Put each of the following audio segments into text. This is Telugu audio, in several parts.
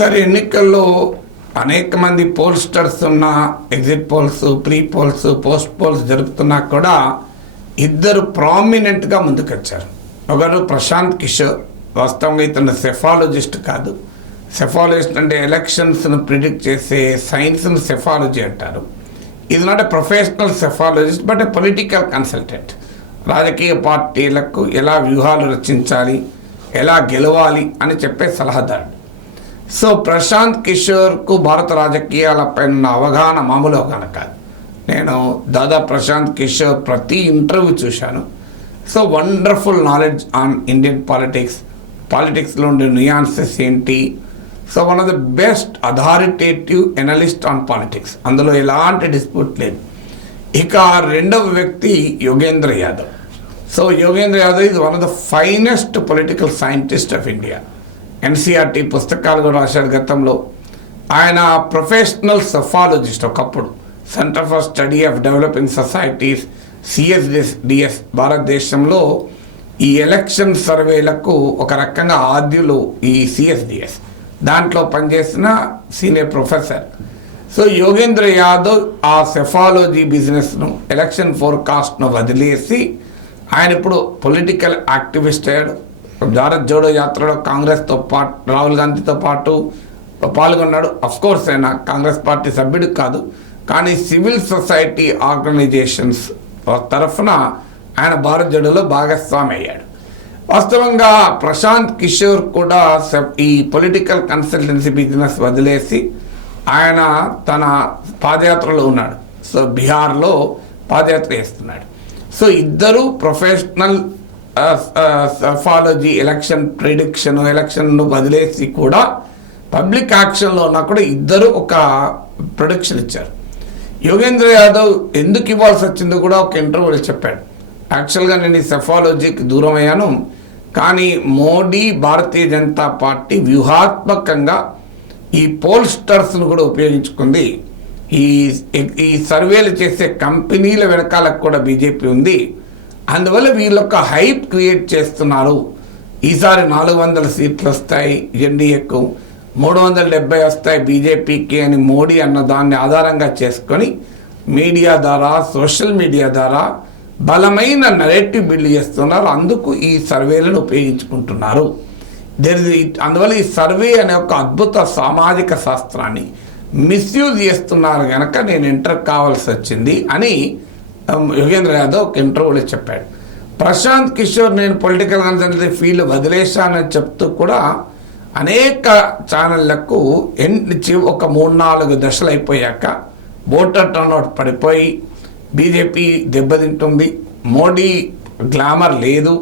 ఈసారి ఎన్నికల్లో అనేక మంది పోల్స్టర్స్ ఉన్న exit polls, pre polls, post polls జరుపుతున్నా కూడా ఇద్దరు ప్రామినెంట్గా ముందుకొచ్చారు. ఒకరు ప్రశాంత్ కిషోర్, వాస్తవంగా ఇతను సెఫాలజిస్ట్ కాదు. సెఫాలజిస్ట్ అంటే ఎలక్షన్స్ను ప్రిడిక్ట్ చేసే సైన్స్ను సెఫాలజీ అంటారు. ఇది not a professional psephologist but a political consultant. రాజకీయ పార్టీలకు ఎలా వ్యూహాలు రచించాలి, ఎలా గెలవాలి అని చెప్పే సలహాదారుడు. సో ప్రశాంత్ కిషోర్కు భారత రాజకీయాలపై ఉన్న అవగాహన మామూలు అవగాహన కాదు. నేను దాదాపు ప్రశాంత్ కిషోర్ ప్రతి ఇంటర్వ్యూ చూశాను. So wonderful knowledge on Indian పాలిటిక్స్లో ఉండే న్యూయాన్సెస్ ఏంటి. So one of the best authoritative analyst on politics, అందులో ఎలాంటి డిస్ప్యూట్ లేదు. ఇక రెండవ వ్యక్తి Yogendra Yadav. So Yogendra Yadav is one of the finest political scientist of India. NCERT పుస్తకాలు కూడా రాశాడు గతంలో. ఆయన ప్రొఫెషనల్ సెఫాలజిస్ట్. ఒకప్పుడు centre for study of developing societies CSDS భారతదేశంలో ఈ ఎలక్షన్ సర్వేలకు ఒక రకంగా ఆద్యులు ఈ CSDS దాంట్లో పనిచేసిన senior professor. So Yogendra Yadav ఆ సెఫాలజీ బిజినెస్ను, ఎలక్షన్ ఫోర్కాస్ట్ను వదిలేసి ఆయన ఇప్పుడు పొలిటికల్ యాక్టివిస్ట్ అయ్యాడు. భారత్ జోడో యాత్రలో కాంగ్రెస్తో పాటు, రాహుల్ గాంధీతో పాటు పాల్గొన్నాడు. అఫ్కోర్స్ ఆయన కాంగ్రెస్ పార్టీ సభ్యుడు కాదు, కానీ సివిల్ సొసైటీ ఆర్గనైజేషన్స్ తరఫున ఆయన భారత్ జోడోలో భాగస్వామి అయ్యాడు. వాస్తవంగా ప్రశాంత్ కిషోర్ కూడా ఈ పొలిటికల్ కన్సల్టెన్సీ బిజినెస్ వదిలేసి ఆయన తన పాదయాత్రలో ఉన్నాడు. సో బీహార్లో పాదయాత్ర చేస్తున్నాడు. సో ఇద్దరు ప్రొఫెషనల్ సెఫాలజీ, ఎలక్షన్ ప్రిడిక్షన్, ఎలక్షన్ను వదిలేసి కూడా పబ్లిక్ యాక్షన్లో ఉన్నా కూడా ఇద్దరు ఒక ప్రొడిక్షన్ ఇచ్చారు. యోగేంద్ర యాదవ్ ఎందుకు ఇవ్వాల్సి వచ్చిందో కూడా ఒక ఇంటర్వ్యూలో చెప్పాడు. యాక్చువల్గా నేను ఈ సెఫాలజీకి దూరం అయ్యాను, కానీ మోడీ, భారతీయ జనతా పార్టీ వ్యూహాత్మకంగా ఈ పోల్స్టర్స్ను కూడా ఉపయోగించుకుంది. ఈ సర్వేలు చేసే కంపెనీల వెనకాలకు కూడా బీజేపీ ఉంది. అందువల్ల వీళ్ళొక హైప్ క్రియేట్ చేస్తున్నారు. ఈసారి 400 సీట్లు వస్తాయి ఎన్డీఏకు, 370 వస్తాయి బీజేపీకి అని మోడీ అన్న దాన్ని ఆధారంగా చేసుకొని మీడియా ద్వారా, సోషల్ మీడియా ద్వారా బలమైన నరేటివ్ బిల్డ్ చేస్తున్నారు. అందుకు ఈ సర్వేలను ఉపయోగించుకుంటున్నారు. అందువల్ల ఈ సర్వే అనే ఒక అద్భుత సామాజిక శాస్త్రాన్ని మిస్యూజ్ చేస్తున్నారు కనుక నేను ఎంటర్ కావాల్సి వచ్చింది అని యోగేంద్ర యాదవ్ ఒక ఇంటర్వ్యూలో చెప్పాడు. ప్రశాంత్ కిషోర్ నేను పొలిటికల్ కన్సల్టెన్సీ ఫీల్డ్ వదిలేశానని చెప్తూ కూడా అనేక ఛానళ్లకు ఒక 3-4 దశలు అయిపోయాక ఓటర్ టర్న్అవుట్ పడిపోయి బీజేపీ దెబ్బతింటుంది, మోడీ గ్లామర్ లేదు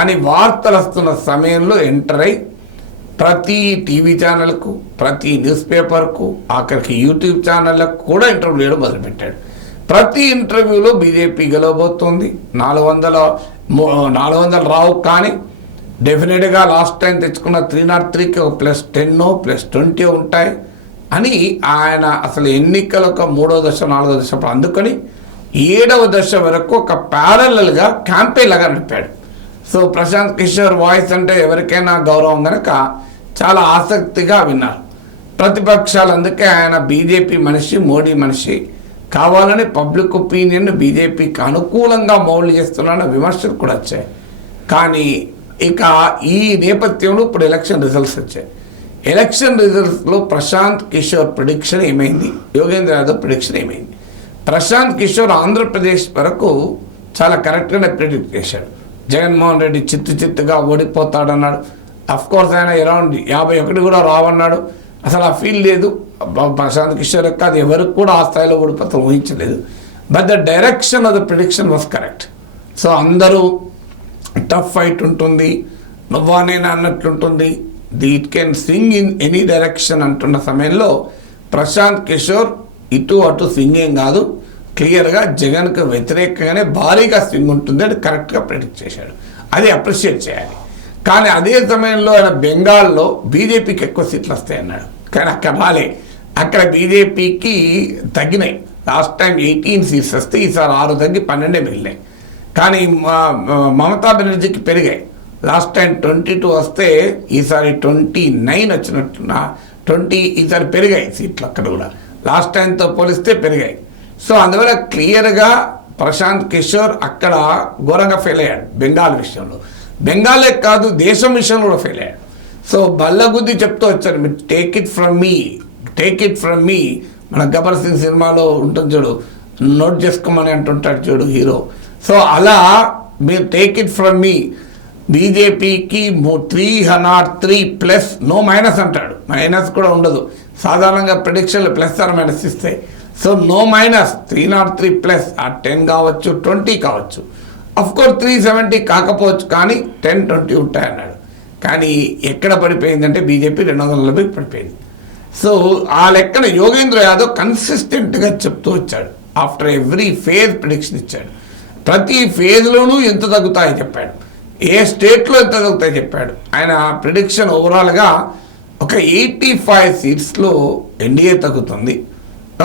అని వార్తలు వస్తున్న సమయంలో ఎంటర్ అయి ప్రతి టీవీ ఛానల్కు, ప్రతి న్యూస్ పేపర్కు, ఆఖరికి యూట్యూబ్ ఛానళ్లకు కూడా ఇంటర్వ్యూ చేయడం మొదలుపెట్టాడు. ప్రతి ఇంటర్వ్యూలో బీజేపీ గెలవబోతోంది, 400 రావు, కానీ డెఫినెట్గా లాస్ట్ టైం తెచ్చుకున్న 303కి +10 +20 ఉంటాయి అని ఆయన అసలు ఎన్నికలకు 3వ దశ 4వ దశ అందుకని 7వ దశ వరకు ఒక ప్యారలల్గా క్యాంపెయిన్ లాగా నడిపాడు. సో ప్రశాంత్ కిషోర్ వాయిస్ అంటే ఎవరికైనా గౌరవం కనుక చాలా ఆసక్తిగా విన్నారు ప్రతిపక్షాలు. అందుకే ఆయన బీజేపీ మనిషి, మోడీ మనిషి, కావాలని పబ్లిక్ ఒపీనియన్ బీజేపీకి అనుకూలంగా మౌల్డ్ చేస్తున్నాడన్న విమర్శలు కూడా వచ్చాయి. కానీ ఇక ఈ నేపథ్యంలో ఇప్పుడు ఎలక్షన్ రిజల్ట్స్ వచ్చాయి. ఎలక్షన్ రిజల్ట్స్లో ప్రశాంత్ కిషోర్ ప్రిడిక్షన్ ఏమైంది, యోగేంద్ర యాదవ్ ప్రిడిక్షన్ ఏమైంది. ప్రశాంత్ కిషోర్ ఆంధ్రప్రదేశ్ వరకు చాలా కరెక్ట్గానే ప్రిడిక్ట్ చేశాడు. జగన్మోహన్ రెడ్డి చిత్తుగా ఓడిపోతాడన్నాడు. అఫ్కోర్స్ ఆయన అరౌండ్ 51 కూడా రావన్నాడు. అసలు ఆ ఫీల్ లేదు ప్రశాంత్ కిషోర్ యొక్క, అది ఎవరికి కూడా ఆ స్థాయిలో ఓడిపోతాం ఊహించలేదు. But the direction of the prediction was correct. So అందరూ టఫ్ ఫైట్ ఉంటుంది, నువ్వా నేనా అన్నట్లుంటుంది, it can swing in any direction అంటున్న సమయంలో ప్రశాంత్ కిషోర్ ఇటు అటు స్వింగ్ ఏం కాదు, క్లియర్గా జగన్కు వ్యతిరేకంగానే భారీగా స్వింగ్ ఉంటుంది అని కరెక్ట్గా ప్రెడిక్ట్ చేశాడు. అది అప్రిషియేట్ చేయాలి. కానీ అదే సమయంలో ఆయన బెంగాల్లో బీజేపీకి ఎక్కువ సీట్లు వస్తాయన్నాడు, కానీ అక్కడ రాలే. అక్కడ బీజేపీకి తగ్గినాయి. లాస్ట్ టైం 18 సీట్స్ వస్తే ఈసారి 6 తగ్గి 12 మిగిలినాయి. కానీ మమతా బెనర్జీకి పెరిగాయి. లాస్ట్ టైం 22 వస్తే ఈసారి 29 వచ్చినట్టున్న 20 ఈసారి పెరిగాయి సీట్లు అక్కడ కూడా, లాస్ట్ టైంతో పోలిస్తే పెరిగాయి. సో అందువల్ల క్లియర్గా ప్రశాంత్ కిషోర్ అక్కడ ఘోరంగా ఫెయిల్ అయ్యాడు బెంగాల్ విషయంలో. బెంగాలే కాదు, దేశం విషయంలో కూడా ఫెయిల్ అయ్యాడు. సో బల్లగుద్ది చెప్తూ వచ్చారు, మీరు టేక్ ఇట్ ఫ్రమ్ మీ. మన గబ్బర్ సింగ్ సినిమాలో ఉంటుంది చూడు, నోట్ చేసుకోమని అంటుంటాడు చూడు హీరో. సో అలా మీరు టేక్ ఇట్ ఫ్రమ్ మీ, బీజేపీకి 303+, నో మైనస్ అంటాడు, మైనస్ కూడా ఉండదు. సాధారణంగా ప్రిడిక్షన్లు ప్లస్ ఆర్ మైనస్ ఇస్తాయి. సో నో మైనస్, 303+, ఆ 10 కావచ్చు 20 కావచ్చు. అఫ్కోర్స్ 370 కాకపోవచ్చు, కానీ 10-20 ఉంటాయన్నాడు. కానీ ఎక్కడ పడిపోయిందంటే బీజేపీ 240 పడిపోయింది. సో ఆ లెక్కన యోగేంద్ర యాదవ్ కన్సిస్టెంట్గా చెప్తూ వచ్చాడు. ఆఫ్టర్ ఎవ్రీ ఫేజ్ ప్రిడిక్షన్ ఇచ్చాడు. ప్రతి ఫేజ్లోనూ ఎంత తగ్గుతాయో చెప్పాడు, ఏ స్టేట్లో ఎంత తగ్గుతాయో చెప్పాడు. ఆయన ప్రిడిక్షన్ ఓవరాల్గా ఒక 85 సీట్స్లో ఎన్డీఏ తగ్గుతుంది,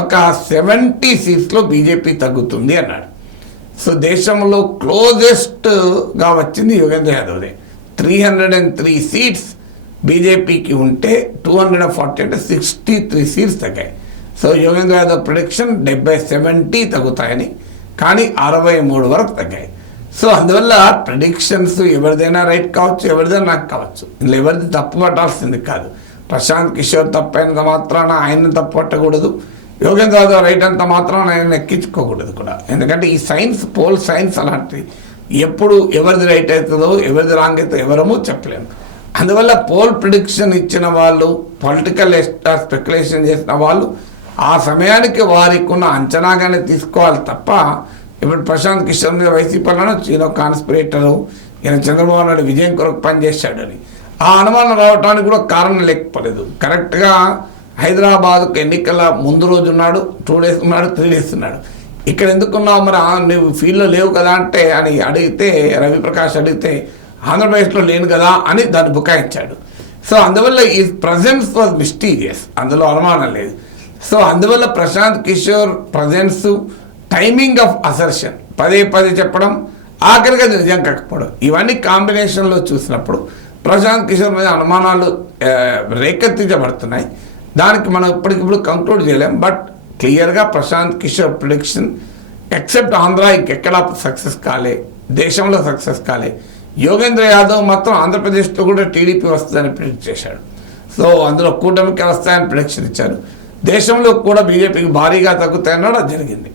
ఒక 70 సీట్స్లో బీజేపీ తగ్గుతుంది అన్నాడు. సో దేశంలో క్లోజెస్ట్గా వచ్చింది యోగేంద్ర యాదవ్దే. 303 సీట్స్ బీజేపీకి ఉంటే 240 అంటే 63 సీట్స్ తగ్గాయి. సో యోగేంద్ర యాదవ్ ప్రిడిక్షన్ 70 తగ్గుతాయని, కానీ 63 వరకు తగ్గాయి. సో అందువల్ల ప్రిడిక్షన్స్ ఎవరిదైనా రైట్ కావచ్చు, ఎవరిదైనా నాకు కావచ్చు, ఇందులో ఎవరిది తప్పు పట్టాల్సింది కాదు. ప్రశాంత్ కిషోర్ తప్పైనంత మాత్రాన ఆయన తప్పు పట్టకూడదు, యోగేంద్ర యాదవ్ రైట్ అంత మాత్రాన ఆయన ఎక్కించుకోకూడదు కూడా. ఎందుకంటే ఈ సైన్స్, పోల్ సైన్స్ అలాంటిది, ఎప్పుడు ఎవరిది రైట్ అవుతుందో ఎవరిది రాంగ్ అవుతుందో ఎవరమో చెప్పలేము. అందువల్ల పోల్ ప్రిడిక్షన్ ఇచ్చిన వాళ్ళు, పొలిటికల్ స్పెక్యులేషన్ చేసిన వాళ్ళు ఆ సమయానికి వారికి ఉన్న అంచనాగానే తీసుకోవాలి తప్ప, ఇప్పుడు ప్రశాంత్ కిషోర్ మీద వైసీపీలో చీనో కాన్స్పిరేటరు, ఈయన చంద్రబాబు నాయుడు విజయం కొరకు పనిచేశాడని ఆ అనుమానం రావడానికి కూడా కారణం లేకపోలేదు. కరెక్ట్గా హైదరాబాద్కు ఎన్నికల ముందు రోజు ఉన్నాడు, 2 days ఉన్నాడు, 3 days ఉన్నాడు. ఇక్కడ ఎందుకున్నావు మరి, నువ్వు ఫీల్డ్లో లేవు కదా అంటే అని అడిగితే, రవిప్రకాష్ అడిగితే ఆంధ్రప్రదేశ్లో లేను కదా అని దాన్ని బుకాయించాడు. సో అందువల్ల ఈ ప్రజెన్స్ వాజ్ మిస్టీరియస్, అందులో అనుమానం లేదు. సో అందువల్ల Prashant Kishor presence, timing of assertion, పదే చెప్పడం, ఆఖరిగా నిజం కాకపోవడం, ఇవన్నీ కాంబినేషన్లో చూసినప్పుడు ప్రశాంత్ కిషోర్ మీద అనుమానాలు రేకెత్తించబడుతున్నాయి. దానికి మనం ఇప్పటికిప్పుడు కంక్లూడ్ చేయలేం. బట్ క్లియర్గా ప్రశాంత్ కిషోర్ ప్రిడిక్షన్ ఎక్సెప్ట్ ఆంధ్ర ఇంకెక్కడా సక్సెస్ కాలే, దేశంలో సక్సెస్ కాలే. యోగేంద్ర యాదవ్ మాత్రం ఆంధ్రప్రదేశ్లో కూడా టీడీపీ వస్తుందని ప్రిడిక్ట్ చేశాడు. సో అందులో కూటమికి వస్తాయని ప్రిడిక్షన్ ఇచ్చారు. దేశంలో కూడా బీజేపీకి భారీగా తగ్గుతాయన్నాడు, అది జరిగింది.